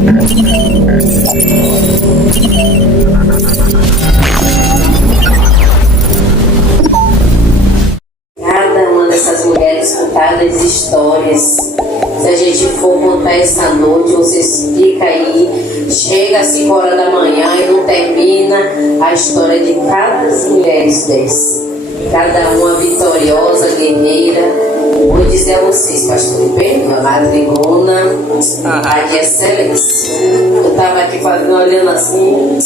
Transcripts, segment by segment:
Cada uma dessas mulheres com cada histórias. Se a gente for contar essa noite, vocês ficam aí, chega às 5 horas da manhã e não termina a história de cada mulheres dessas. Cada uma vitoriosa, guerreira. Vou dizer a vocês, pastor Pedro, a madrigona, a de excelência. Eu estava aqui olhando assim,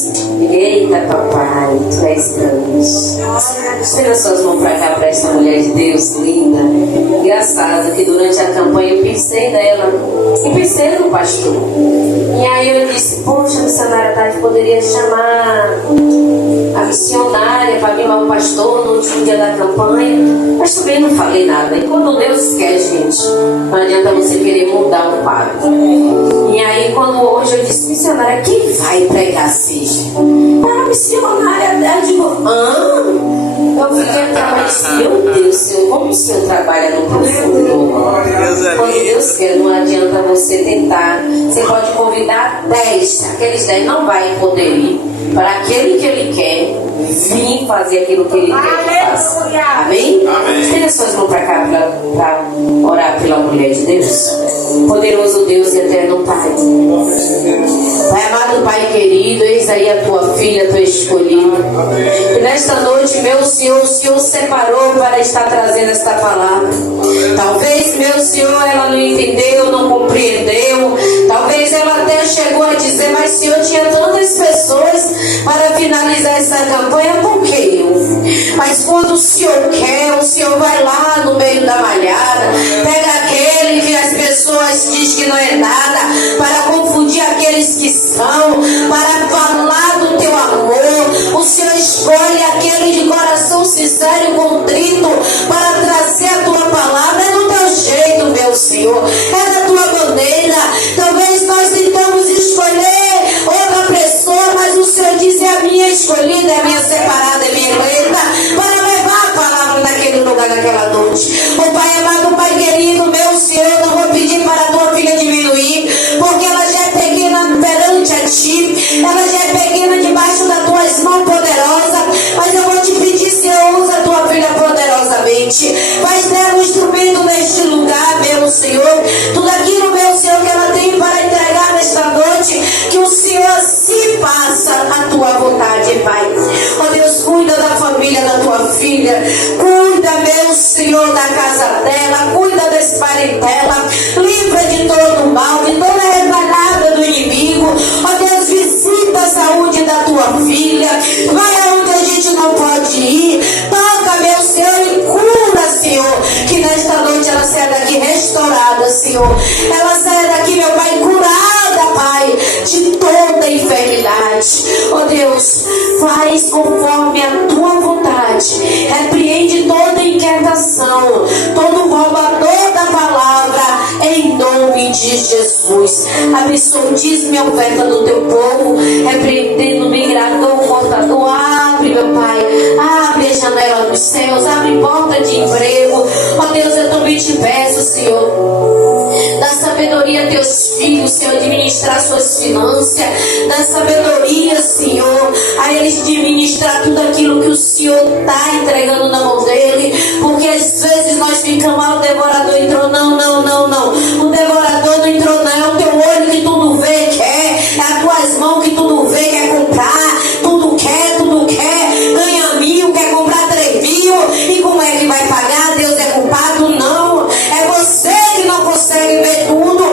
eita papai, tu és grande. Estenda suas mãos para cá, para essa mulher de Deus linda. Engraçado que durante a campanha eu pensei nela, e pensei no pastor. E aí eu disse, poxa, a missionária Tati poderia chamar a missionária para vir ao pastor no último dia da campanha, mas também não falei nada. E quando Deus quer, gente, não adianta você querer mudar o quadro. E aí quando hoje eu disse, missionária, quem vai pregar seja? A missionária, eu digo, eu fiquei até mais, meu Deus, Senhor, como o Senhor trabalha no profundo. Quando Deus quer, não adianta você tentar. Você pode convidar 10, aqueles 10 não vai poder ir para aquele que Ele quer vir fazer aquilo que Ele quer que faça. Amém? Estenda suas mãos para cá para orar pela mulher de Deus. Poderoso Deus e eterno Pai. Pai amado, Pai querido, eis aí a tua filha, tua escolhida. E nesta noite, meu Senhor, o Senhor separou para estar trazendo esta palavra. Talvez, meu Senhor, ela não entendeu, não compreendeu. Talvez ela até chegou a dizer, mas Senhor, tinha tantas pessoas para finalizar essa campanha, por que eu? Mas quando o Senhor quer, o Senhor vai lá no meio da malhada, pega aquele que as pessoas dizem que não é nada, para confundir aqueles que são, para falar do teu amor. O Senhor escolhe aquele de coração sincero e contrito para trazer a tua palavra. É do teu jeito, meu Senhor, é da tua maneira. Talvez nós tentamos escolher outra pessoa, mas o Senhor diz, é a minha escolhida, é a minha separada, é a minha eleita, para levar a palavra naquele lugar, naquela noite. O Pai amado, Pai querido, meu Senhor, eu não vou pedir para a tua filha diminuir, porque ela já é pequena perante a ti, ela já é pequena debaixo das tuas mãos poderosas, mas eu vou te pedir, Senhor, usa a tua filha poderosamente, faz dela um instrumento neste lugar, meu Senhor, tudo aquilo, meu Senhor, que ela tem para entregar nesta noite, que o Senhor se faça a tua vontade, Pai. Ó Deus, cuida da família da tua filha, cuida, meu Senhor, da casa dela, cuida desse parentela, livra de todo o mal, de toda a retalhada do inimigo. Ó Deus, visita a saúde da tua filha, vai aonde a gente não pode ir, toca, meu Senhor, e cura, Senhor, que nesta noite ela saia daqui restaurada, Senhor, ela saia daqui, meu Pai, curada, Pai, de toda enfermidade. Ó Deus, faz conforme a tua vontade, repreende toda inquietação, todo roubador da palavra, em nome de Jesus. Abençoa o dízimo e a oferta do teu povo, repreendendo o migrador, o portador. Abre, meu Pai, abre a janela dos céus, abre porta de emprego. Ó Deus, eu também te peço, Senhor, dá sabedoria a teus filhos, Senhor, administrar suas finanças, dá sabedoria, Senhor, a eles administrar tudo aquilo que o Senhor está entregando na mão dele, porque às vezes nós ficamos, o devorador entrou, não, o devorador não entrou, não, é o teu olho que tudo vê e quer, é as tuas mãos que tudo vê, quer comprar, tudo quer, ganha 1.000, quer comprar 3.000, e como é que vai pagar? Deus é culpado? Não, é você que não consegue ver tudo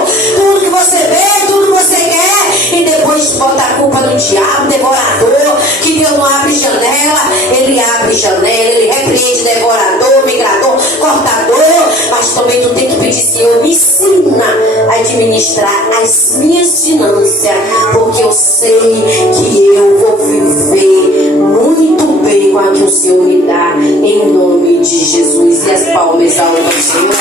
que você vê, tudo que você quer, e depois bota a culpa no diabo, devorador, que Deus não abre janela. Ele abre janela, ele repreende devorador, migrador, cortador, mas também tu tem que pedir, Senhor, me ensina a administrar as minhas finanças, porque eu sei que eu vou viver muito bem com a que o Senhor me dá, em nome de Jesus. E as palmas ao Senhor.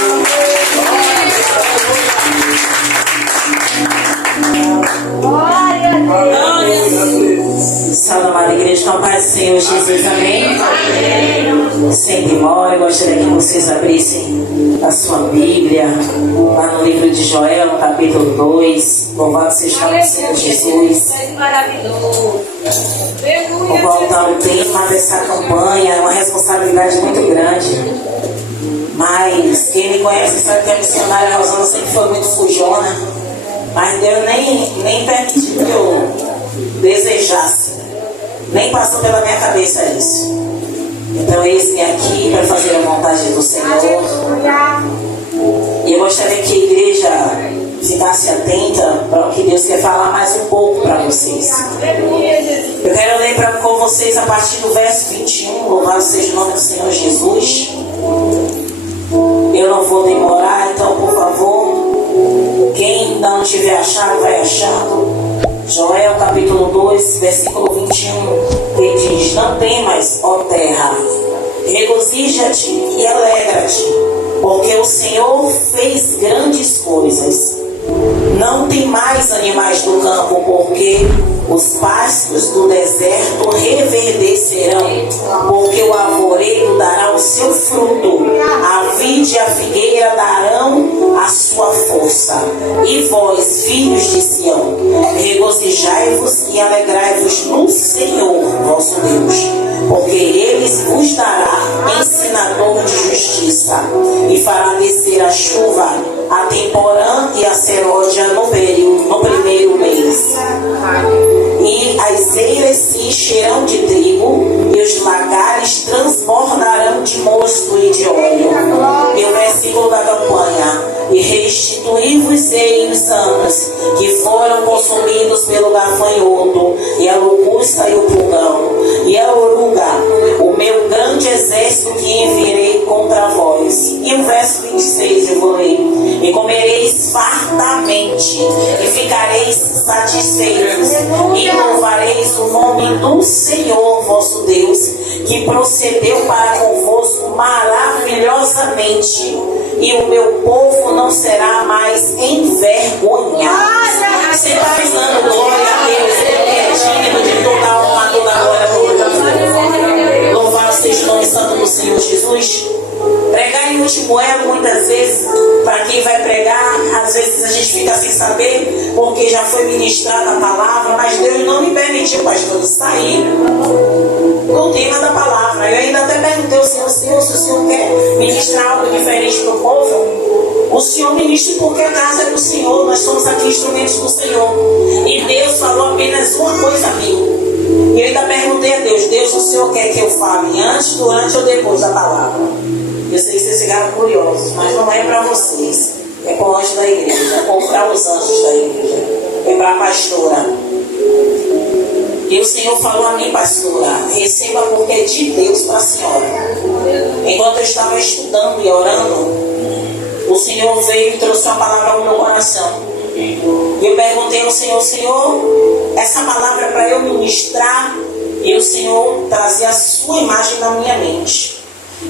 Glória a Deus. Salve, amada igreja. com a paz do Senhor Jesus, amém? Amém. Sem demora, eu gostaria que vocês abrissem a sua Bíblia lá no livro de Joel, no capítulo 2. Louvado seja o nome do Senhor Jesus. Vou voltar ao tema dessa campanha, é uma responsabilidade muito grande. Mas quem me conhece sabe que a missionária Rosana sempre foi muito fujona. Mas Deus nem permitiu que eu desejasse. Nem passou pela minha cabeça isso. Então eis-me aqui para fazer a vontade do Senhor. E eu gostaria que a igreja ficasse atenta para o que Deus quer falar mais um pouco para vocês. Eu quero ler com vocês a partir do verso 21. Louvado seja o nome do Senhor Jesus. Eu não vou demorar, então por favor, quem ainda não tiver achado, vai achando. Joel capítulo 2, versículo 21, que diz: não temas, ó terra, regozija-te e alegra-te, porque o Senhor fez grandes coisas. Não tem mais animais do campo, porque os pastos do deserto reverdecerão, porque o arvoredo dará o seu fruto, a vide e a figueira darão a sua força. E vós, filhos de Sião, regozijai-vos e alegrai-vos no Senhor vosso Deus, porque Ele vos dará ensinador de justiça, e fará descer a chuva, a temporã e a seródia no primeiro mês. E as eiras se encherão de trigo, e os lagares transbordarão de mosto e de óleo. E o versículo da campanha: e restituí-vos-ei os anos que foram consumidos pelo gafanhoto, e a locusta e o pulgão, e a oruga, o meu grande exército que enviarei contra vós. E o verso 26 eu vou ler: e comereis fartamente, e ficareis satisfeitos, e louvareis o nome do Senhor vosso Deus, que procedeu para convosco maravilhosamente, e o meu povo não será mais envergonhado. Você está dando glória a Deus, Ele é digno de toda a honra, toda a glória, toda. Louvado seja o nome santo do Senhor Jesus. Pregar em último elo, muitas vezes, para quem vai pregar, às vezes a gente fica sem saber, porque já foi ministrada a palavra, mas Deus não me permitiu, pastor, sair no tema da palavra. Eu ainda até perguntei ao Senhor: Senhor, se o Senhor quer ministrar algo diferente para o povo, o Senhor ministre, porque a casa é do Senhor, nós somos aqui instrumentos do Senhor. E Deus falou apenas uma coisa a mim. E eu ainda perguntei a Deus: Deus, o Senhor quer que eu fale antes, durante ou depois da palavra? Eu sei que vocês ficaram curiosos, mas não é para vocês, é para o anjo da igreja, é para os anjos da igreja, é para a pastora. E o Senhor falou a mim: pastora, receba, porque é de Deus para a senhora. Enquanto eu estava estudando e orando, o Senhor veio e trouxe uma palavra ao meu coração. E eu perguntei ao Senhor: Senhor, essa palavra é para eu ministrar? E o Senhor trazia a sua imagem na minha mente.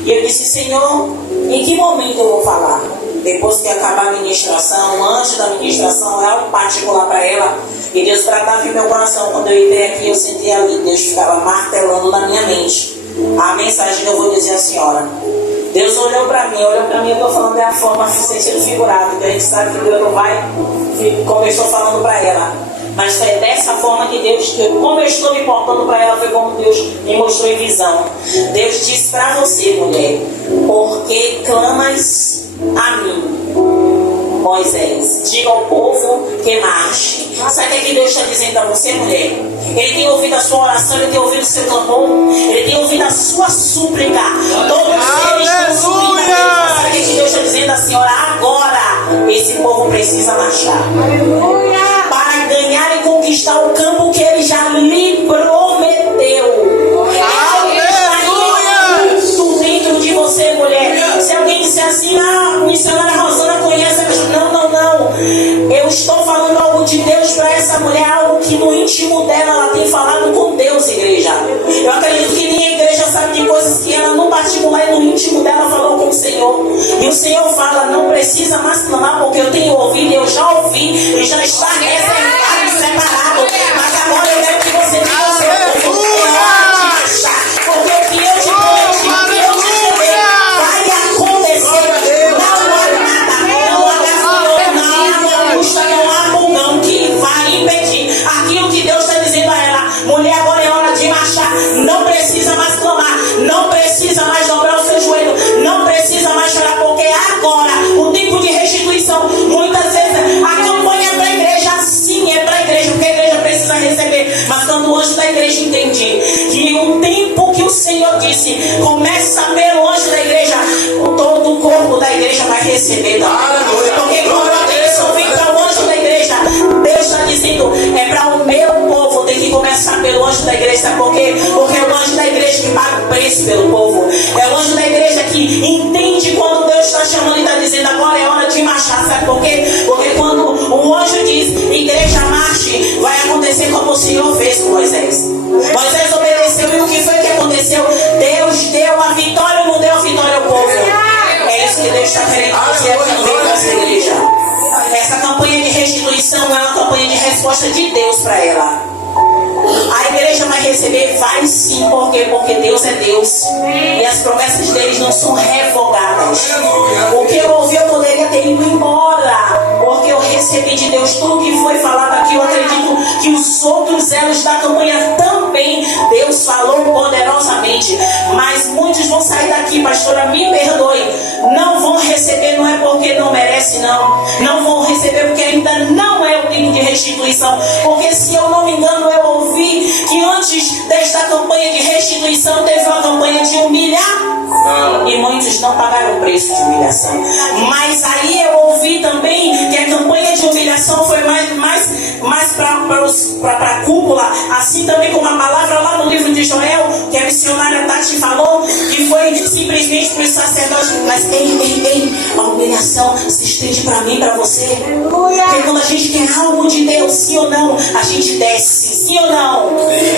E eu disse: Senhor, em que momento eu vou falar? Depois que acabar a ministração, antes da ministração, é algo particular para ela. E Deus tratava em meu coração. Quando eu entrei aqui, eu senti ali, Deus ficava martelando na minha mente a mensagem que eu vou dizer à senhora. Deus olhou para mim, eu estou falando de uma forma sentido figurado, que a gente sabe que Deus não vai, como eu estou falando para ela. Mas foi dessa forma que Deus, como eu estou me portando para ela, foi como Deus me mostrou em visão. Deus disse para você, mulher: porque clamas a mim, Moisés, diga ao povo que marche. Sabe o que Deus está dizendo a você, mulher? Ele tem ouvido a sua oração, Ele tem ouvido o seu clamor, Ele tem ouvido a sua súplica. Todos eles estão subindo a Deus. Sabe o que Deus está dizendo à senhora? Agora esse povo precisa marchar. Aleluia! Para ganhar e conquistar o campo que Ele já lhe prometeu. Aleluia! Tudo dentro de você, mulher. Se alguém disser assim: ah, a missionária Rosana conhece a... Não. Eu estou falando algo de Deus para essa mulher, algo que no íntimo dela ela tem falado com Deus, igreja. Eu acredito que minha igreja sabe de coisas que ela no particular e no íntimo dela falou com o Senhor. E o Senhor fala: não precisa mais clamar, porque eu tenho ouvido, eu já ouvi e já está reservado e separado. Mas agora eu quero que você diga ao seu povo: resposta de Deus para ela. A igreja vai receber? Vai sim, por quê? Porque Deus é Deus. E as promessas deles não são revogadas. O que eu ouvi eu poderia ter ido embora, porque eu recebi de Deus tudo que foi falado aqui. Eu acredito que os outros elos da campanha também Deus falou poderosamente. Mas muitos vão sair daqui, pastora, me perdoe, não vão receber, não é porque não merece, não vão receber porque ainda não é o tempo de restituição. Porque se eu não me engano, eu ouvi que antes desta campanha de restituição teve uma campanha de humilhar, e muitos não pagaram o preço de humilhação. Mas aí eu ouvi também que a campanha de humilhação foi mais para a cúpula, assim também como a palavra lá no livro de Joel, que a missionária Tati falou, que foi simplesmente para os sacerdotes. Mas a humilhação se estende para mim, para você. Porque quando a gente quer algo de Deus, sim ou não, a gente desce, sim ou não?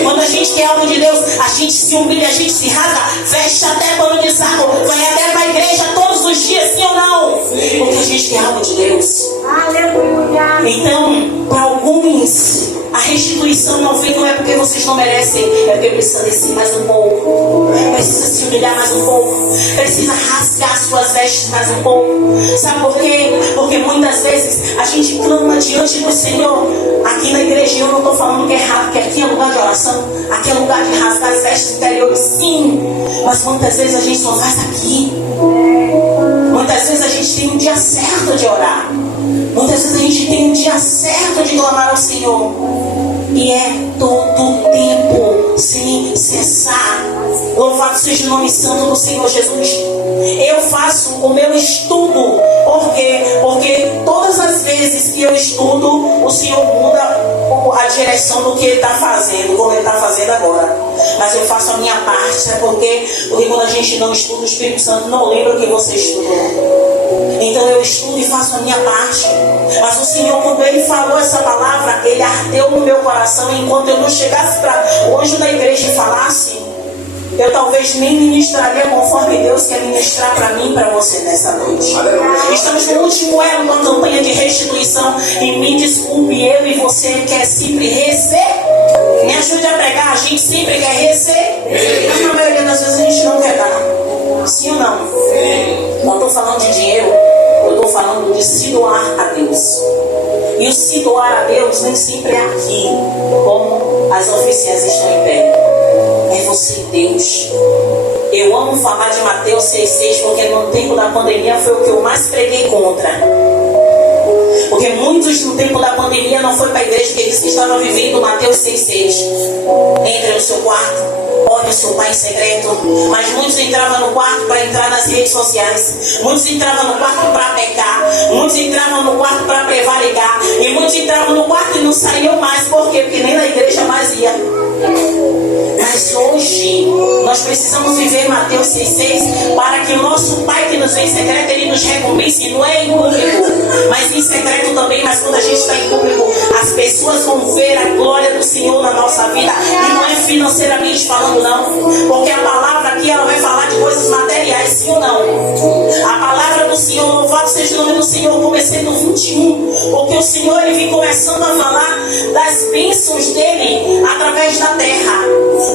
Quando a gente quer algo de Deus, a gente se humilha, a gente se rasga, veste até pano de saco, vai até para a igreja todos os dias, sim ou não? Porque a gente quer algo de Deus. Aleluia. Então, para alguns, a restituição não é porque vocês não merecem, é porque precisa descer mais um pouco, precisa se humilhar mais um pouco, precisa rasgar suas vestes mais um pouco. Sabe por quê? Porque muitas vezes a gente clama diante do Senhor aqui na igreja. Eu não estou falando que é errado, porque aqui é lugar de oração, aqui é lugar de rasgar as vestes interiores, sim, mas muitas vezes a gente só faz aqui. Muitas vezes a gente tem um dia certo de orar, muitas vezes a gente tem um dia certo de clamar ao Senhor, e é todo o tempo, sem cessar. Louvado seja o nome santo do Senhor Jesus. Eu faço o meu estudo. Por quê? Porque todas as vezes que eu estudo, o Senhor muda a direção do que Ele está fazendo, como Ele está fazendo agora. Mas eu faço a minha parte. É porque quando a gente não estuda, o Espírito Santo não lembra o que você estudou. Então eu estudo e faço a minha parte. Mas o Senhor, quando Ele falou essa palavra, Ele ardeu no meu coração. Enquanto eu não chegasse para o anjo da igreja e falasse, eu talvez nem ministraria conforme Deus quer ministrar para mim e para você nessa noite. Estamos no último elo da campanha de restituição. E me desculpe, eu e você quer sempre receber. Me ajude a pregar, a gente sempre quer receber. Mas na maioria das vezes a gente não quer dar. Sim ou não? Não estou falando de dinheiro, eu estou falando de se doar a Deus. E o se doar a Deus nem sempre é aqui, como as oficiais estão em pé. É você e Deus. Eu amo falar de Mateus 6,6, porque no tempo da pandemia foi o que eu mais preguei contra. Porque muitos no tempo da pandemia não foi para a igreja, porque disse que estava vivendo Mateus 6,6. Entre no seu quarto, ore o seu pai em secreto. Mas muitos entravam no quarto para entrar nas redes sociais. Muitos entravam no quarto para pecar. Muitos entravam no quarto para prevaricar. E muitos entravam no quarto e não saíam mais. Por quê? Porque nem na igreja mais ia. Mas hoje nós precisamos viver Mateus 6,6 para que o nosso Pai que nos vê em secreto, Ele nos recompense. Não é em público, mas em secreto também. Mas quando a gente está em público, as pessoas vão ver a glória do Senhor na nossa vida. E não é financeiramente falando, não. Porque a palavra aqui, ela vai falar de coisas materiais, sim ou não? A palavra do Senhor, louvado seja o nome do Senhor. Comecei no 21, porque o Senhor, Ele vem começando a falar das bênçãos dEle através da terra.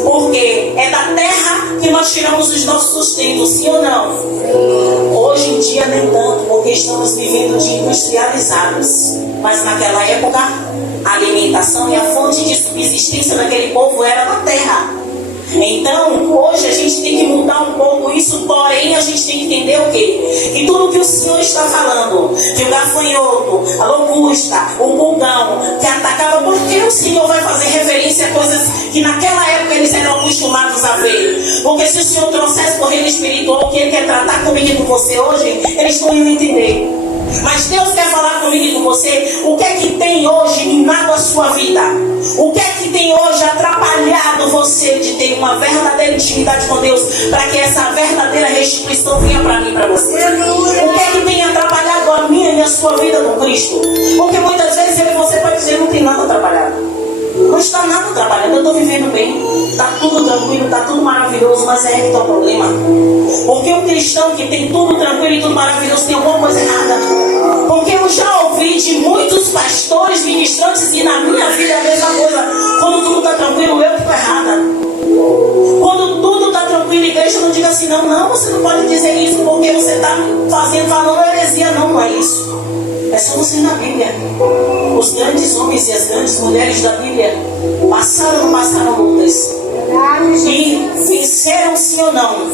Porque é da terra que nós tiramos os nossos sustentos, sim ou não? Hoje em dia nem tanto, porque estamos vivendo de industrializados. Mas naquela época, a alimentação e a fonte de subsistência daquele povo era da terra. Então, hoje a gente tem que mudar um pouco isso, porém a gente tem que entender o quê? Que tudo que o Senhor está falando, que o gafanhoto, a locusta, o pulgão, que atacava, porque o Senhor vai fazer referência a coisas que naquela época eles eram acostumados a ver. Porque se o Senhor trouxesse por reino espiritual o que Ele quer tratar comigo e com você hoje, eles não iam entender. Mas Deus quer falar comigo e com você o que é que tem hoje minado a sua vida. O que é que tem hoje atrapalhado você de ter uma verdadeira intimidade com Deus, para que essa verdadeira restituição venha para mim e para você. O que é que tem atrapalhado a minha e a sua vida com Cristo? Porque muitas vezes eu e você pode dizer, não tem nada atrapalhado. Não está nada trabalhando, eu estou vivendo bem, está tudo tranquilo, está tudo maravilhoso, mas é aí que está o problema. Porque o cristão que tem tudo tranquilo e tudo maravilhoso tem alguma coisa errada. Porque eu já ouvi de muitos pastores, ministrantes, e na minha vida é a mesma coisa. Quando tudo está tranquilo, eu estou errada. Quando tudo está tranquilo, igreja, não diga assim, não, você não pode dizer isso porque você está falando heresia. Não é isso. É só você na Bíblia. Os grandes homens e as grandes mulheres da Bíblia passaram lutas. E venceram sim ou não,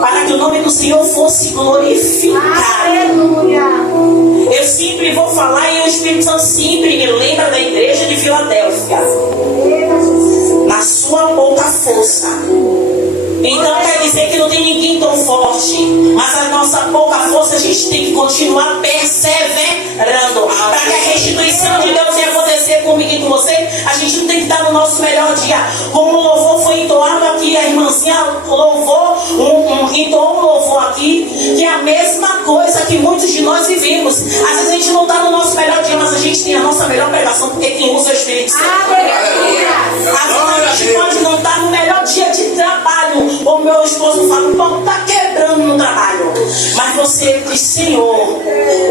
para que o nome do Senhor fosse glorificado. Eu sempre vou falar, e o Espírito Santo sempre me lembra da igreja de Filadélfia, na sua pouca força. Então quer dizer que não tem ninguém tão forte, mas a nossa pouca força a gente tem que continuar perseverando, para que a restituição de Deus venha acontecer comigo e com você. A gente não tem que estar no nosso melhor dia. Como o louvor foi entoado aqui, a irmãzinha entoou um louvor aqui, que é a mesma coisa que muitos de nós vivemos. Às vezes a gente não está no nosso melhor dia, mas a gente tem a nossa melhor pregação, porque quem usa é o Espírito Santo. Às vezes a gente pode não estar no melhor dia de trabalho. O meu esposo fala, o pau está quebrando no trabalho. Mas você diz, Senhor,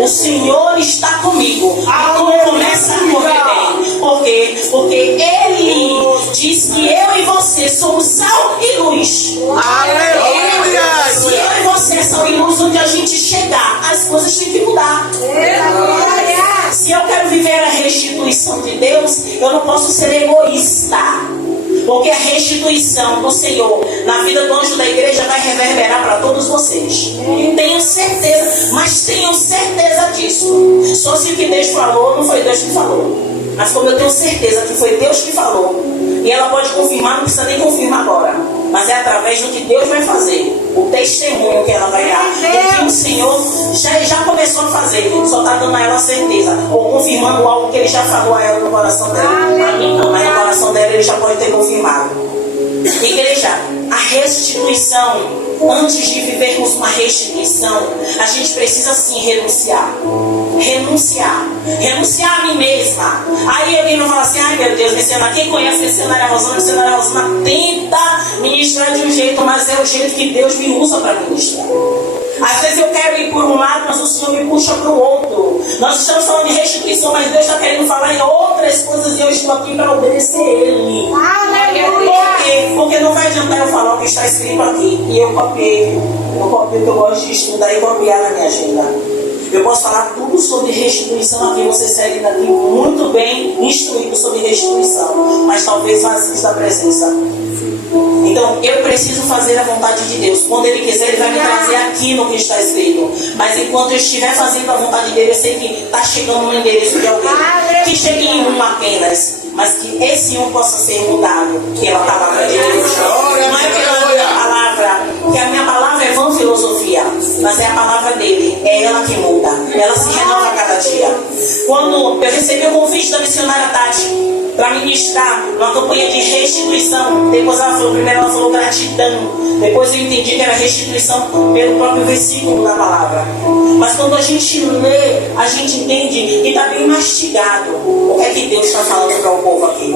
o Senhor está comigo. E tudo começa a correr bem. Por quê? Porque Ele diz que eu e você somos sal e luz. Aleluia! Se eu e você são e luz, onde a gente chegar, as coisas têm que mudar. Se eu quero viver a restituição de Deus, eu não posso ser egoísta. Porque a restituição do Senhor na vida do anjo da igreja vai reverberar para todos vocês. Tenho certeza, mas tenho certeza disso. Só se o que Deus falou, não foi Deus que falou. Mas como eu tenho certeza que foi Deus que falou, e ela pode confirmar, não precisa nem confirmar agora, mas é através do que Deus vai fazer, o testemunho que ela vai dar, o que o Senhor já começou a fazer, só está dando a ela certeza, ou confirmando algo que Ele já falou a ela no coração dela. A mim não, mas no coração dela Ele já pode ter confirmado. Igreja, a restituição, antes de vivermos uma restituição, a gente precisa sim renunciar a mim mesma. Aí alguém vai falar assim, ai meu Deus, missionária, quem conhece missionária Rosana tenta ministrar de um jeito, mas é o jeito que Deus me usa para ministrar. Às vezes eu quero ir por um lado, mas o Senhor me puxa para o outro. Nós estamos falando de restituição, mas Deus está querendo falar em outras coisas e eu estou aqui para obedecer Ele. Por quê? Porque não vai adiantar eu falar o que está escrito aqui. E eu copiei o que eu gosto de estudar e copiar na minha agenda. Eu posso falar tudo sobre restituição aqui. Você segue daqui muito bem instruído sobre restituição, mas talvez vazios da presença. Então eu preciso fazer a vontade de Deus. Quando Ele quiser, Ele vai me trazer aqui no que está escrito. Mas enquanto eu estiver fazendo a vontade dEle, eu sei que está chegando no endereço de alguém. Que chegue em um apenas, mas que esse um possa ser mudado pela palavra de Deus. Não é pela palavra, porque a minha palavra é vã filosofia, mas é a palavra dele, é ela que muda, ela se renova a cada dia. Quando eu recebi o convite da missionária Tati para ministrar uma campanha de restituição, depois primeiro ela falou gratidão, depois eu entendi que era restituição pelo próprio versículo da palavra. Mas quando a gente lê, a gente entende que está bem mastigado o que é que Deus está falando para o povo aqui.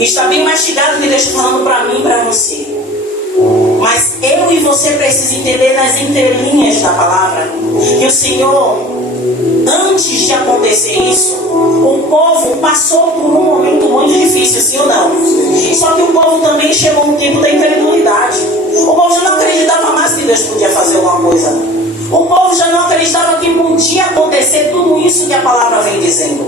Está bem mastigado o que Deus está falando para mim e para você. Mas eu e você precisamos entender nas entrelinhas da palavra que o Senhor, antes de acontecer isso, o povo passou por um momento muito difícil, sim ou não? Só que o povo também chegou no tempo da incredulidade. O povo já não acreditava mais que Deus podia fazer alguma coisa. O povo já não acreditava que podia acontecer tudo isso que a palavra vem dizendo.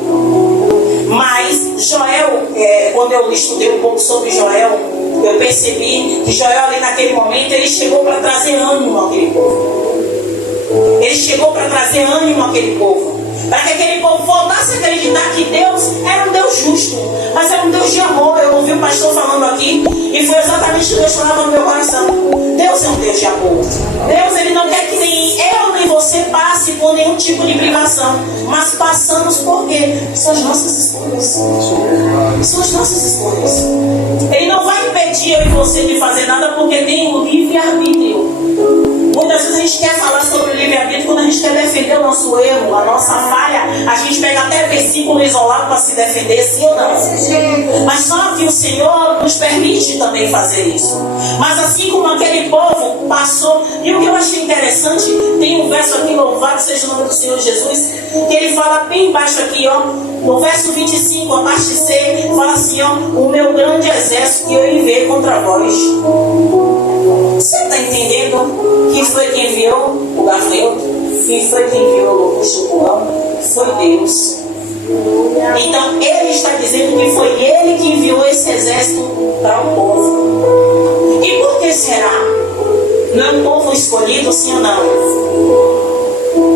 Mas Joel, quando eu estudei um pouco sobre Joel, eu percebi que Joel ali naquele momento, ele chegou para trazer ânimo àquele povo. Ele chegou para trazer ânimo àquele povo. Para que aquele povo voltasse a acreditar que Deus era um Deus justo, mas era um Deus de amor. Eu ouvi o pastor falando aqui, e foi exatamente o que Deus falava no meu coração. Deus é um Deus de amor. Deus, Ele não quer que nem eu nem você passe por nenhum tipo de privação, mas passamos por quê? São as nossas escolhas. São as nossas escolhas. Ele não vai impedir eu e você de fazer nada, porque tem o livre-arbítrio. Muitas vezes a gente quer falar sobre o livre-arbítrio quando a gente quer defender o nosso erro, a nossa falha. A gente pega até versículo isolado para se defender, sim ou não? Mas só que o Senhor nos permite também fazer isso. Mas assim como aquele povo passou, e o que eu achei interessante, tem um verso aqui, louvado seja o nome do Senhor Jesus, que ele fala bem embaixo aqui, ó, no verso 25, a parte C, fala assim, ó, o meu grande exército que eu enviei contra vós. Você está entendendo que foi quem enviou o gafanhoto? Que foi quem enviou o chupulão? Foi Deus. Então ele está dizendo que foi ele que enviou esse exército para o povo. E por que será? Não é um povo escolhido, sim ou não?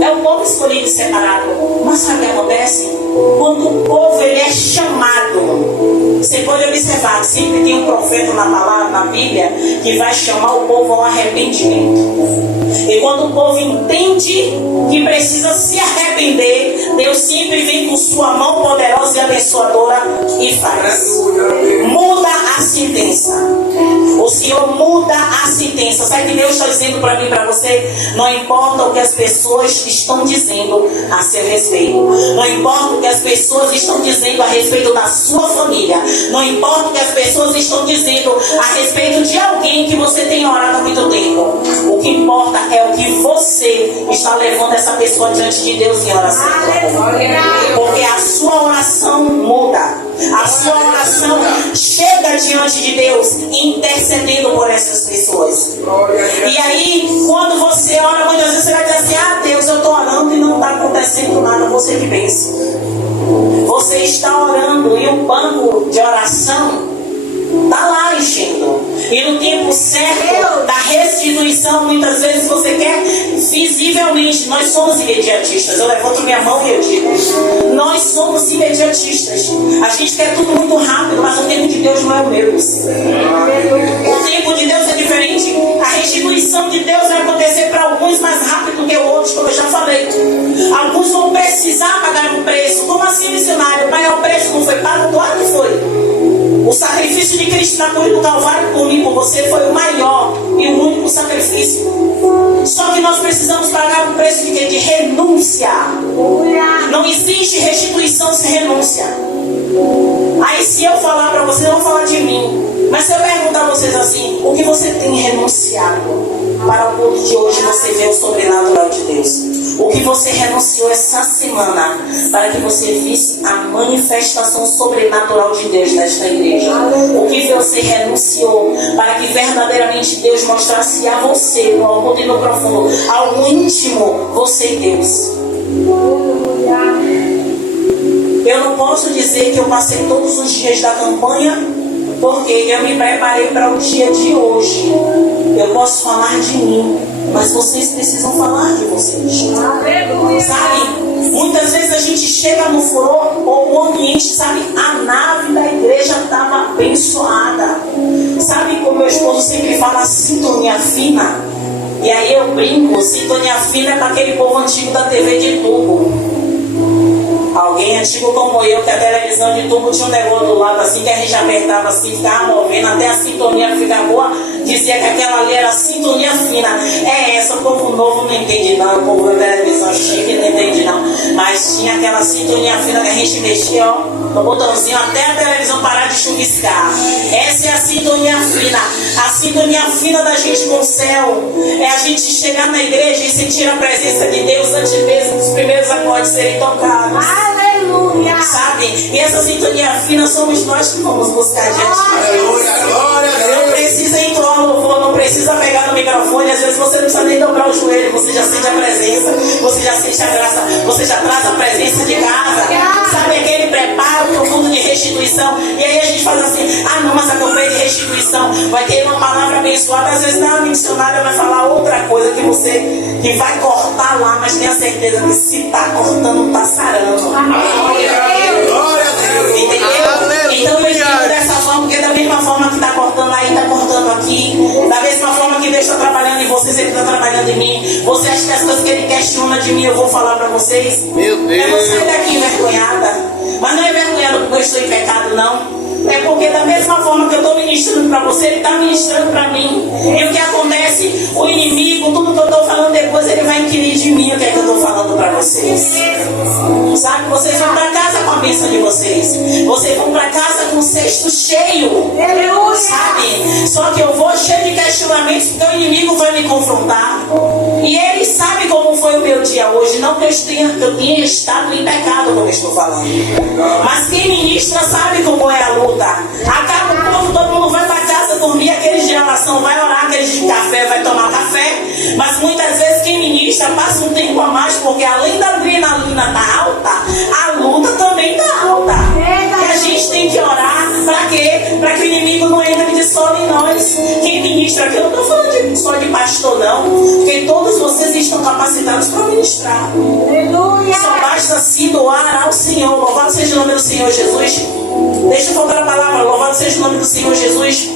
É um povo escolhido e separado. Mas sabe o que acontece? Quando o povo ele é chamado, você pode observar que sempre tem um profeta na palavra, na Bíblia, que vai chamar o povo ao arrependimento. E quando o povo entende que precisa se arrepender, Deus sempre vem com sua mão poderosa e abençoadora e faz. Muda a sentença. O Senhor muda a sentença. Sabe o que Deus está dizendo para mim e para você? Não importa o que as pessoas estão dizendo a seu respeito. Não importa o que as pessoas estão dizendo a respeito da sua família. Não importa o que as pessoas estão dizendo a respeito de alguém que você tem orado há muito tempo. O que importa é o que você está levando essa pessoa diante de Deus em oração. Porque a sua oração muda. A sua oração chega diante de Deus intercedendo por essas pessoas. E aí, quando você ora, muitas vezes você vai dizer assim: ah, Deus, eu estou orando e não está acontecendo nada. Você que pensa. Você está orando e o banco de oração está lá enchendo. E no tempo certo da restituição, muitas vezes você quer visivelmente. Nós somos imediatistas. Eu levanto minha mão e eu digo: nós somos imediatistas. A gente quer tudo muito rápido, mas o tempo de Deus não é o mesmo. O tempo de Deus é diferente. A restituição de Deus vai acontecer para alguns mais rápido que outros, como eu já falei. Alguns vão precisar pagar um preço. Como assim, missionário? Mas o preço não foi pago? Claro que foi. O sacrifício de Cristo na cruz do Calvário por mim, por você, foi o maior e o único sacrifício. Só que nós precisamos pagar um preço de quê? De renúncia. Não existe restituição sem renúncia. Aí se eu falar para vocês, eu vou falar de mim. Mas se eu perguntar a vocês assim: o que você tem renunciado para o mundo de hoje você vê o sobrenatural de Deus? O que você renunciou essa semana para que você visse a manifestação sobrenatural de Deus nesta igreja? O que você renunciou para que verdadeiramente Deus mostrasse a você, no oculto e no profundo, ao íntimo, você e Deus? Eu não posso dizer que eu passei todos os dias da campanha porque eu me preparei para o dia de hoje. Eu posso falar de mim, mas vocês precisam falar de vocês. Sabe? Muitas vezes a gente chega no furor ou o ambiente, sabe? A nave da igreja estava abençoada. Sabe como meu esposo sempre fala, sintonia fina? E aí eu brinco, sintonia fina é para aquele povo antigo da TV de tubo. Alguém antigo como eu, que a televisão de tubo tinha um negócio do lado assim, que a gente apertava assim, ficava movendo até a sintonia ficar boa, dizia que aquela ali era sintonia fina. É essa, o povo novo não entende não, o povo da televisão chique não entende não. Mas tinha aquela sintonia fina que a gente mexia, ó, no botãozinho até a televisão parar de chuviscar. Essa é a sintonia fina. A sintonia fina da gente com o céu é a gente chegar na igreja e sentir a presença de Deus antes mesmo dos primeiros acordes serem tocados. Aleluia! Sabe? E essa sintonia fina somos nós que vamos buscar diante de Deus. Não precisa entoar louvor, não precisa pegar no microfone. Às vezes você não precisa nem dobrar o joelho, você já sente a presença, você já sente a graça, você já traz a presença de casa. Sabe aquele preparo profundo de restituição? E aí a gente fala assim: ah não, mas a campanha de restituição vai ter uma palavra abençoada. Às vezes a missionária vai falar outra coisa que vai cortar lá, mas tenha certeza que se está cortando, está sarando. Entendeu? Então eu digo dessa forma, porque da mesma forma que está cortando aí, está cortando aqui. Da mesma forma que Deus está trabalhando em vocês, Ele está trabalhando em mim. Você acha que as coisas que Ele questiona de mim eu vou falar para vocês? Meu Deus. Eu vou sair daqui envergonhada. Mas não é envergonhada porque eu estou em pecado, não. É porque da mesma mesma forma que eu estou ministrando para você, ele está ministrando para mim. E o que acontece? O inimigo, tudo que eu estou falando depois, ele vai inquirir de mim o que é que eu estou falando para vocês. Sabe, vocês vão para casa com a bênção de vocês. Vocês vão para casa com o cesto cheio. Sabe? Só que eu vou cheio de questionamentos, porque o inimigo vai me confrontar. E ele sabe como foi o meu dia hoje. Não que eu tenha estado em pecado, como eu estou falando. Mas quem ministra sabe como é a luta. Acaba o povo, todo mundo vai para casa dormir, aqueles de oração vai orar, aqueles de café vai tomar café. Mas muitas vezes quem ministra passa um tempo a mais, porque além da adrenalina estar alta, a luta também está alta. E a gente tem que orar para quê? Para que o inimigo não entre de sola em nós. Quem ministra aqui, eu não estou falando só de pastor não, porque todos vocês estão capacitados para ministrar. Só basta se doar ao Senhor. Louvado seja o nome do Senhor Jesus. Deixa eu faltar a palavra. Louvado seja o nome do Senhor Jesus.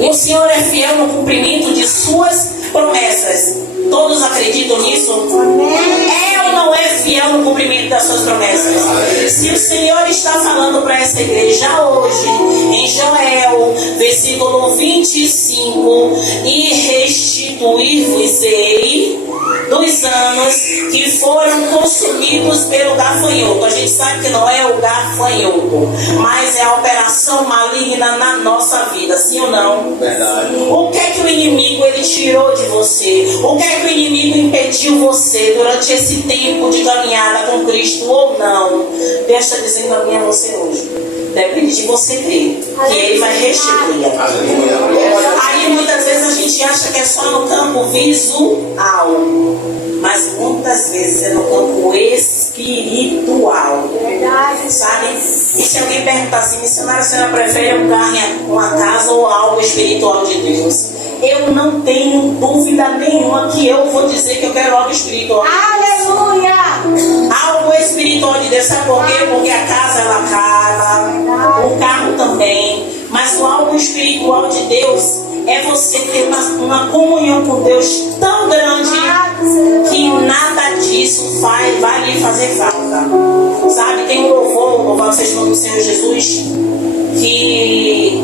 E o Senhor é fiel no cumprimento de suas promessas. Todos acreditam nisso? É ou não é fiel no cumprimento das suas promessas? Se o Senhor está falando para essa igreja hoje, em Joel, versículo 25, e restituir-vos-ei dos anos que foram consumidos pelo gafanhoto. A gente sabe que não é o gafanhoto, mas é a operação maligna na nossa vida, sim ou não? Verdade. O que é que o inimigo ele tirou de você? O que é que o inimigo impediu você durante esse tempo de caminhada com Cristo ou não? Deus está dizendo a mim e a você hoje. Depende de você crer que Ele vai restituir. Aí muitas vezes a gente acha que é só no campo visual, mas muitas vezes é no campo espiritual. Sabe? E se alguém perguntar assim, missionária, a senhora prefere um carro, uma casa ou algo espiritual de Deus? Eu não tenho dúvida nenhuma que eu vou dizer que eu quero algo espiritual. Aleluia! Algo espiritual de Deus. Sabe por quê? Porque a casa ela acaba, o carro também. Mas o algo espiritual de Deus é você ter uma comunhão com Deus tão grande que nada disso vai lhe fazer falta. Sabe, tem um louvado seja o nome do Senhor Jesus, que...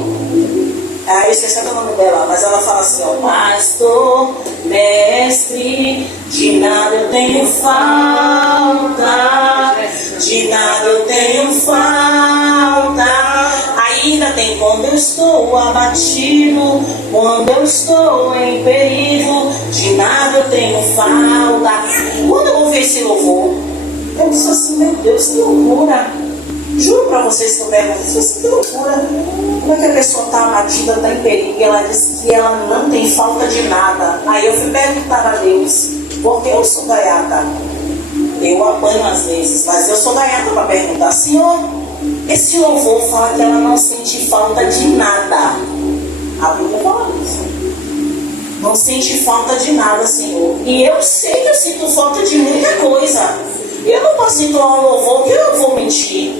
eu esqueci o nome dela, mas ela fala assim, ó: pastor, mestre, de nada eu tenho falta, de nada eu tenho falta. Ainda tem quando eu estou abatido, quando eu estou em perigo, de nada eu tenho falta. Quando eu ouvi esse louvor, eu disse assim, meu Deus, que loucura. Juro para vocês que eu pergunto, que loucura. Como é que a pessoa está abatida, está em perigo, e ela diz que ela não tem falta de nada? Aí eu fui perguntar a Deus, porque eu sou gaiata. Eu apanho às vezes, mas eu sou gaiata para perguntar, Senhor, esse louvor fala que ela não sente falta de nada. A Bíblia fala isso. Não sente falta de nada, Senhor. E eu sei que eu sinto falta de muita coisa. E eu não posso entoar um louvor que eu vou mentir.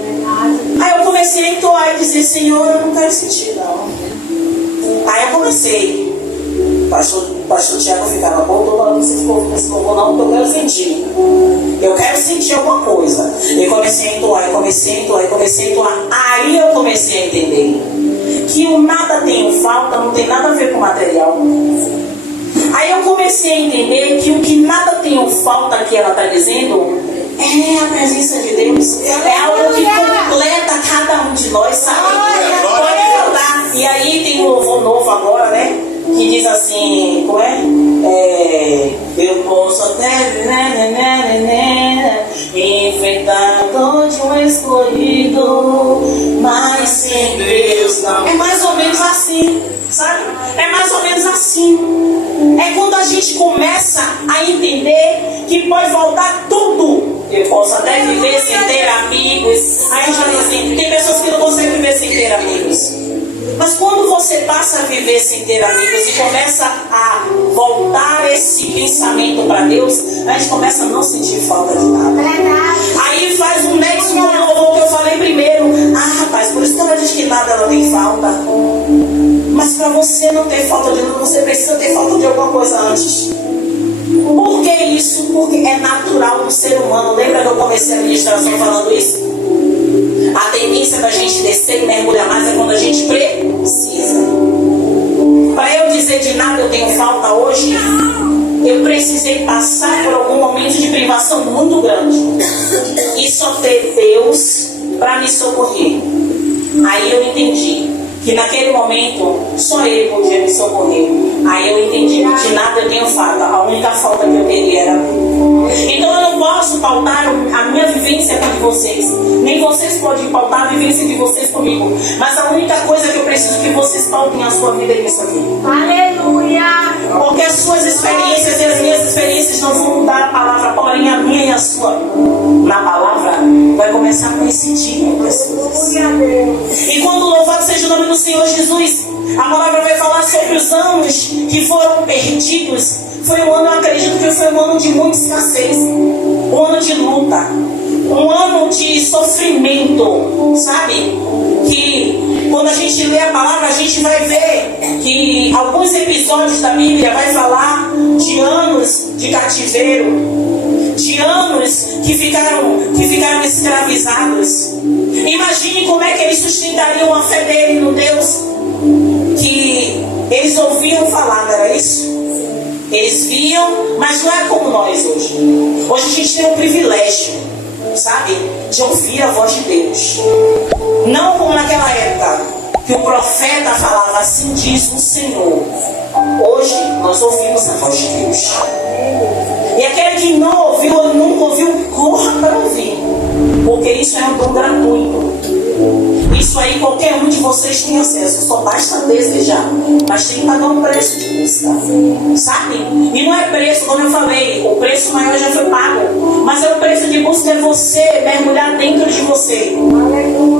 Aí eu comecei a entoar e dizer, Senhor, eu não quero sentir não. Aí eu comecei. O pastor Tiago ficava, bom, tô falando que você ficou com esse louvor não, porque eu quero sentir. Eu quero sentir alguma coisa. E comecei a entoar, comecei a entoar. Aí eu comecei a entender que o nada tenho falta não tem nada a ver com material. Aí eu comecei a entender que o que nada tenho falta que ela está dizendo é a presença de Deus. É algo que completa cada um de nós, sabe? Pode faltar. E aí tem um louvor novo agora, né? Que diz assim, como é? Eu posso até enfrentar a dor de um escolhido, mas sem Deus não. É mais ou menos assim, sabe? É mais ou menos assim. É quando a gente começa a entender que pode faltar tudo. Eu posso até viver sem ter amigos. Aí a gente vai dizer assim, tem pessoas que não conseguem viver sem ter amigos. Mas quando você passa a viver sem ter amigos e começa a voltar esse pensamento para Deus, a gente começa a não sentir falta de nada. Aí faz um nexo com o louvor que eu falei primeiro. Ah, rapaz, por isso que ela diz que nada ela tem falta. Mas para você não ter falta de nada, você precisa ter falta de alguma coisa antes. Por que isso? Porque é natural do ser humano. Lembra que eu comecei a ministração falando isso? A tendência da gente descer e mergulhar mais é quando a gente de nada eu tenho falta hoje, eu precisei passar por algum momento de privação muito grande e só ter Deus para me socorrer. Aí eu entendi que naquele momento só Ele podia me socorrer. Aí eu entendi que de nada eu tenho falta. A única falta que eu teria era Deus. Então eu não posso pautar a minha vivência com vocês. Nem vocês podem pautar a vivência de vocês comigo. Mas a única coisa que eu preciso que vocês pautem a sua vida é isso aqui. Aleluia! Porque as suas experiências e as minhas experiências não vão mudar a palavra, porém a minha e a sua. Na palavra vai começar com esse tipo das coisas. E quando louvado seja o nome do Senhor Jesus, a palavra vai falar sobre os anos que foram perdidos. Foi um ano, eu acredito que foi um ano de muita escassez, um ano de luta, um ano de sofrimento, sabe? Que quando a gente lê a palavra, a gente vai ver que alguns episódios da Bíblia vai falar de anos de cativeiro, de anos que ficaram escravizados. Imagine como é que eles sustentariam a fé dele no Deus que eles ouviam falar, não era isso? Eles viam, mas não é como nós hoje. Hoje a gente tem um privilégio, sabe, de ouvir a voz de Deus. Não como naquela época que o profeta falava, assim diz o Senhor. Hoje nós ouvimos a voz de Deus. E aquele que não ouviu ou nunca ouviu, corra para ouvir. Porque isso é um dom gratuito. Isso aí qualquer um de vocês tem acesso. Só basta desejar. Mas tem que pagar um preço de busca. Sabe? E não é preço, como eu falei. O preço maior já foi pago. Mas é o preço de busca, é você mergulhar dentro de você.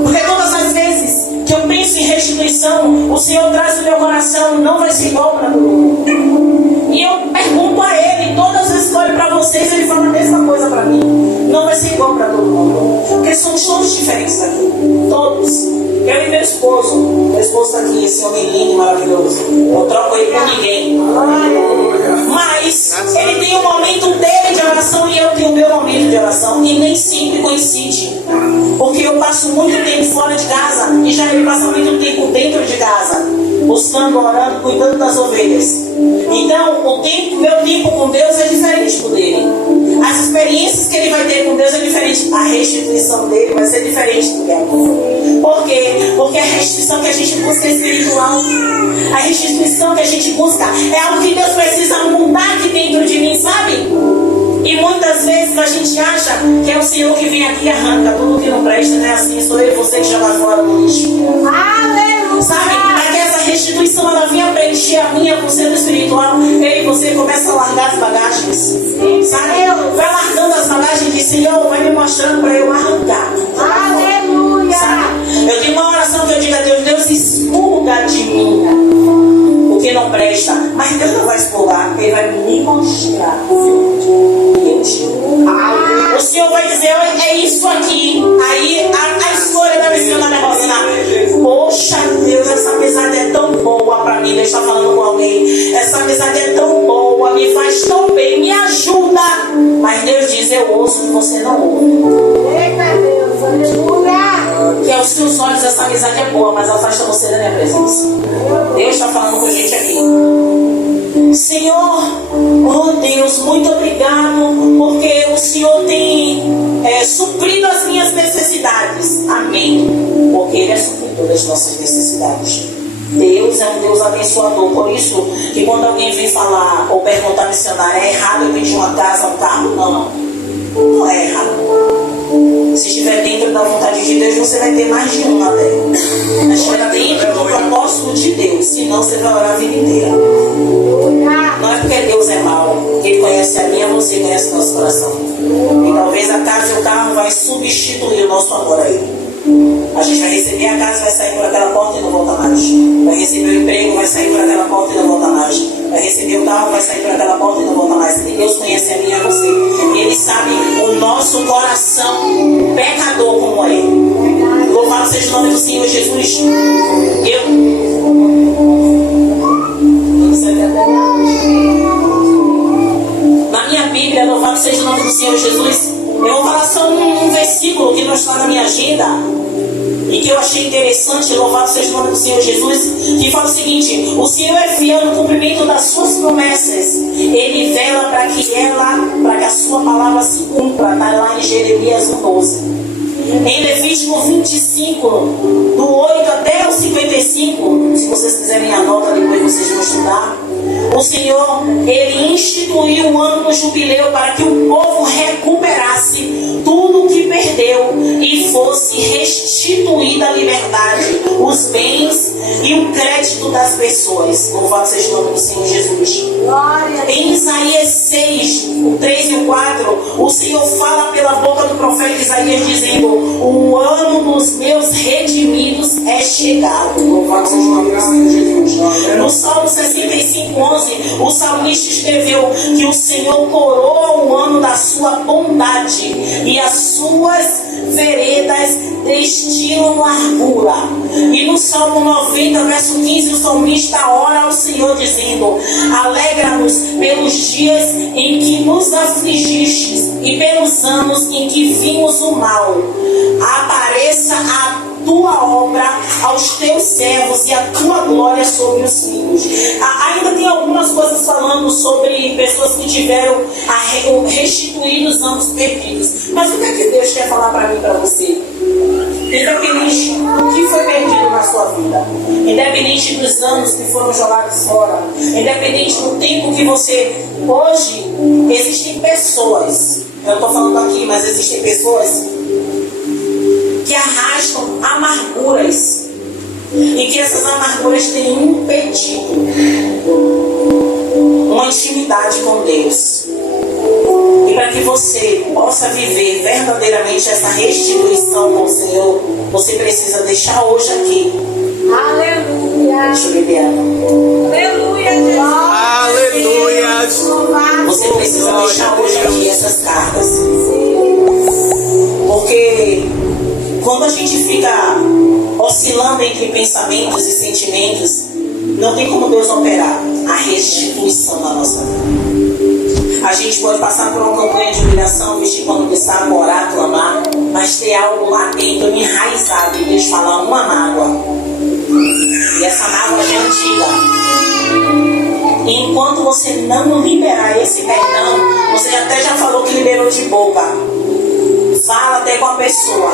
Porque todas as vezes que eu penso em restituição, o Senhor traz no meu coração, não vai ser igual para todo mundo. E eu pergunto a Ele, todas as vezes que eu olho para vocês, Ele fala a mesma coisa para mim. Não vai ser igual para todo mundo. Porque somos todos diferentes aqui. Todos. Eu e meu esposo está aqui, esse homem lindo e maravilhoso. Eu troco ele por ninguém. Mas ele tem um momento dele de oração e eu tenho o meu momento de oração. E nem sempre coincide. Porque eu passo muito tempo fora de casa e já ele passa muito tempo dentro de casa, buscando, orando, cuidando das ovelhas. Então, meu tempo com Deus é diferente do dele. As experiências que ele vai ter com Deus é diferente. A restituição dele vai ser diferente do que a minha. Por quê? Porque a restituição que a gente busca é espiritual. A restituição que a gente busca é algo que Deus precisa mudar aqui dentro de mim, sabe? E muitas vezes a gente acha que é o Senhor que vem aqui e arranca tudo que não presta, né? Assim, sou eu e você que joga fora no lixo. Aleluia! Sabe? Mas essa restituição, ela vinha preencher a minha função espiritual. E aí você começa a largar as bagagens. Sabe? Vai largando as bagagens de Senhor, vai me mostrando para eu arrancar. Aleluia! Sabe? Eu tenho uma oração que eu digo a Deus, Deus expurga de mim o que não presta. Mas Deus não vai expurgar, Ele vai me mostrar. O Senhor vai dizer, é isso aqui. Aí a escolha da missionária Rosana, poxa Deus, essa amizade é tão boa para mim. Deus está falando com alguém. Essa amizade é tão boa, me faz tão bem, me ajuda. Mas Deus diz, eu ouço que você não ouve. Eita Deus, aleluia! Que aos seus olhos essa amizade é boa, mas afasta você da minha presença. Deus está falando com a gente aqui. Senhor, oh Deus, muito obrigado, porque o Senhor tem suprido as minhas necessidades. Amém. Porque Ele é supridor das nossas necessidades. Deus é um Deus abençoador. Por isso que quando alguém vem falar ou perguntar à missionária, é errado eu pedir uma casa, um carro? Não, não é errado. Se estiver dentro da vontade de Deus, você vai ter mais de um até. Mas estiver dentro do propósito de Deus, senão você vai orar a vida inteira. Não é porque Deus é mau, Ele conhece a minha, você conhece o nosso coração. E talvez a casa e o carro vai substituir o nosso amor a Ele. A gente vai receber a casa, vai sair por aquela porta e não volta mais. Vai receber o emprego, vai sair por aquela porta e não volta mais. Vai receber o carro, vai sair por aquela porta e não volta mais. E Deus conhece a mim e a você. E Ele sabe o nosso coração pecador como é. Louvado seja o nome do Senhor Jesus. Na minha Bíblia, louvado seja o nome do Senhor Jesus. Eu vou falar só um versículo que não está na minha agenda. E e que eu achei interessante, louvado seja o nome do Senhor Jesus, que fala o seguinte: o Senhor é fiel no cumprimento das suas promessas. Ele vela para que a sua palavra se cumpra. Está lá em Jeremias 1:12. Em Levítico 25, do 8 até o 55, se vocês quiserem anotar, depois vocês vão estudar. O Senhor, Ele instituiu o ano do jubileu para que o povo recuperasse tudo o que perdeu e fosse restituída a liberdade, os bens e o crédito das pessoas. Louvado seja o nome do Senhor Jesus. Em Isaías 6, o 3 e o 4, o Senhor fala pela boca do profeta Isaías dizendo: o ano dos meus redimidos é chegado. Louvado seja o nome do Senhor Jesus. No Salmo 65:11, o salmista escreveu que o Senhor coroa o ano da sua bondade e as suas veredas destilam largura. E no Salmo 90, verso 15, o salmista ora ao Senhor dizendo: alegra-nos pelos dias em que nos afligistes e pelos anos em que vimos o mal. Apareça a tua obra aos teus servos e a tua glória sobre os filhos. Ainda tem algumas coisas falando sobre pessoas que tiveram restituídos os anos perdidos. Mas o que é que Deus quer falar para mim e para você? Independente do que foi perdido na sua vida, independente dos anos que foram jogados fora, independente do tempo que você... Hoje, existem pessoas, eu estou falando aqui, mas existem pessoas que arrastam amarguras e que essas amarguras têm impedido uma intimidade com Deus. E para que você possa viver verdadeiramente essa restituição com o Senhor, você precisa deixar hoje aqui. Aleluia. Deixa eu beber água. Aleluia, Jesus. Aleluia. Você precisa deixar hoje aqui essas cartas. Porque quando a gente fica oscilando entre pensamentos e sentimentos, não tem como Deus operar a restituição na nossa vida. A gente pode passar por uma campanha de humilhação, vestir quando pensar, orar, clamar, mas ter algo lá dentro, enraizado, e Deus falar uma mágoa. E essa mágoa já é antiga. E enquanto você não liberar esse perdão, você até já falou que liberou de boca. Fala até com a pessoa.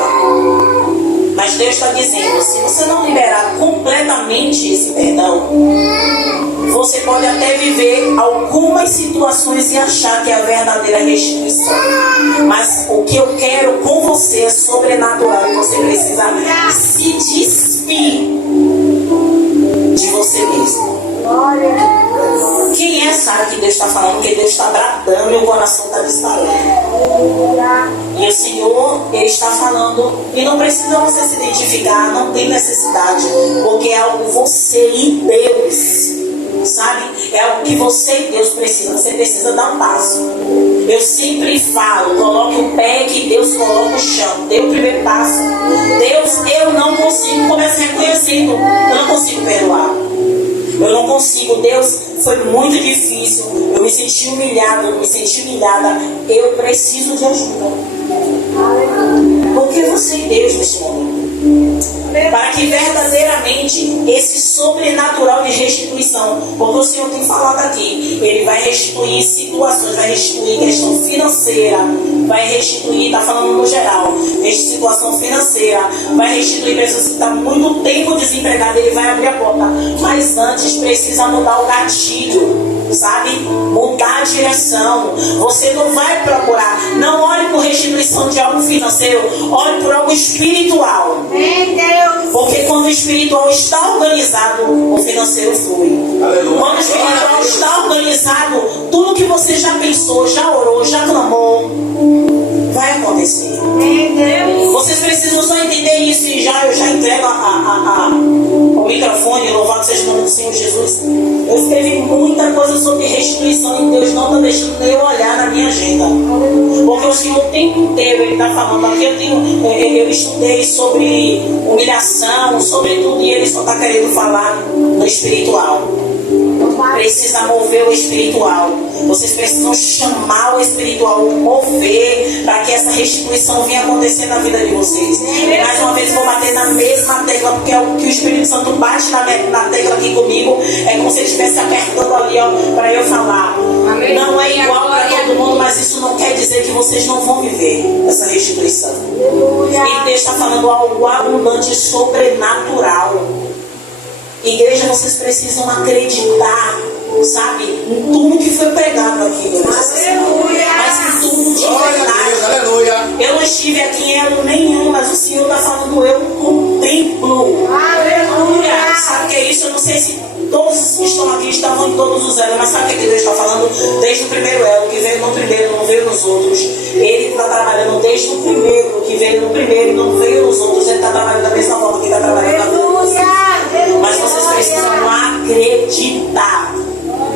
Mas Deus está dizendo, se você não liberar completamente esse perdão, você pode até viver algumas situações e achar que é a verdadeira restituição. Mas o que eu quero com você é sobrenatural. E você precisa se despir de você mesmo. Quem sabe que Deus está falando, que Deus está bradando e o coração está disparando. E o Senhor, Ele está falando, e não precisa você se identificar, não tem necessidade, porque é algo você e Deus, sabe? É algo que você e Deus precisa, você precisa dar um passo. Eu sempre falo, coloque o pé que Deus coloca o chão, dê o primeiro passo. Deus, eu não consigo, comece reconhecendo, eu não consigo perdoar. Eu não consigo, Deus, foi muito difícil, eu me senti humilhado, eu me senti humilhada, eu preciso de ajuda. Porque você e Deus neste momento. Para que verdadeiramente esse sobrenatural de restituição, porque o Senhor tem falado aqui, Ele vai restituir situações, vai restituir questão financeira, vai restituir, está falando no geral, situação financeira, vai restituir pessoas que estão muito tempo desempregadas, Ele vai abrir a porta. Mas antes precisa mudar o gatilho, sabe? Mudar a direção. Você não vai procurar, não olhe por restituição de algo financeiro, olhe por algo espiritual. Porque quando o espiritual está organizado, o financeiro flui. Quando o espiritual está organizado, tudo que você já pensou, já orou, já clamou, vai acontecer. Vocês precisam só entender isso. E eu já entrego o microfone. Louvado seja o nome do Senhor Jesus. Eu escrevi muita coisa sobre restituição e Deus não está deixando eu olhar na minha agenda, porque o Senhor o tempo inteiro Ele está falando aqui. Eu estudei sobre humilhação, sobre tudo, e Ele só está querendo falar no espiritual. Precisa mover o espiritual. Vocês precisam chamar o espiritual, mover, para que essa restituição venha acontecer na vida de vocês. E mais uma vez vou bater na mesma vocês não vão viver essa restituição. E Deus está falando algo abundante, sobrenatural. Igreja, vocês precisam acreditar, sabe, em tudo que foi pregado aqui durante essa semana. Mas em tudo de verdade. Aleluia. Eu não estive aqui em elo nenhum, mas o Senhor está falando, eu contemplo. Aleluia. Sabe o que é isso? Eu não sei se todos que estão aqui estavam em todos os elos, mas sabe o que Deus está falando? Desde o primeiro elo, que veio no primeiro, não veio nos outros. Ele está trabalhando desde o primeiro, que veio no primeiro e não veio nos outros. Ele está trabalhando da mesma forma que está trabalhando na vida. Mas vocês precisam acreditar.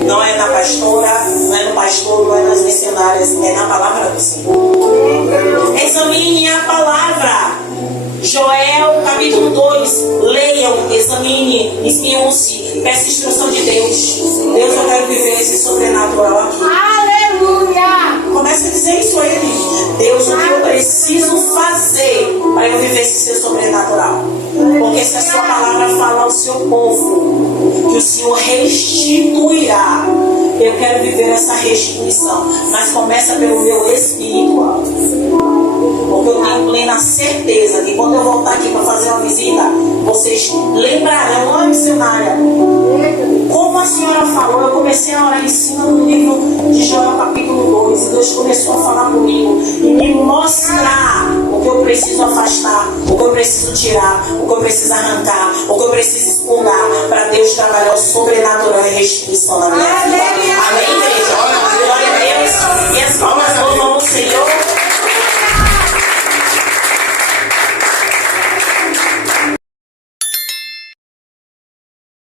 Não é na pastora, não é no pastor, não é nas missionárias, é na palavra do Senhor. Examine a palavra. Joel capítulo 2. Leiam, examine, espiam-se, peça instrução de Deus. Deus, eu quero viver esse sobrenatural aqui. Aleluia. Comece a dizer isso a Ele. Deus, o que eu preciso fazer para eu viver esse seu sobrenatural? Porque se a sua palavra fala ao seu povo que o Senhor restituirá, eu quero viver essa restituição. Mas começa pelo meu espiritual. Porque eu tenho plena certeza que quando eu voltar aqui para fazer uma visita, vocês lembrarão, ó missionária, como a senhora falou, eu comecei a orar em cima do livro de Joel capítulo 2, e Deus começou a falar comigo e me mostrar o que eu preciso afastar, o que eu preciso tirar, o que eu preciso arrancar, o que eu preciso expurgar, para Deus trabalhar o sobrenatural e restituição na minha vida. Amém, igreja? Glória a Deus. E as palmas vão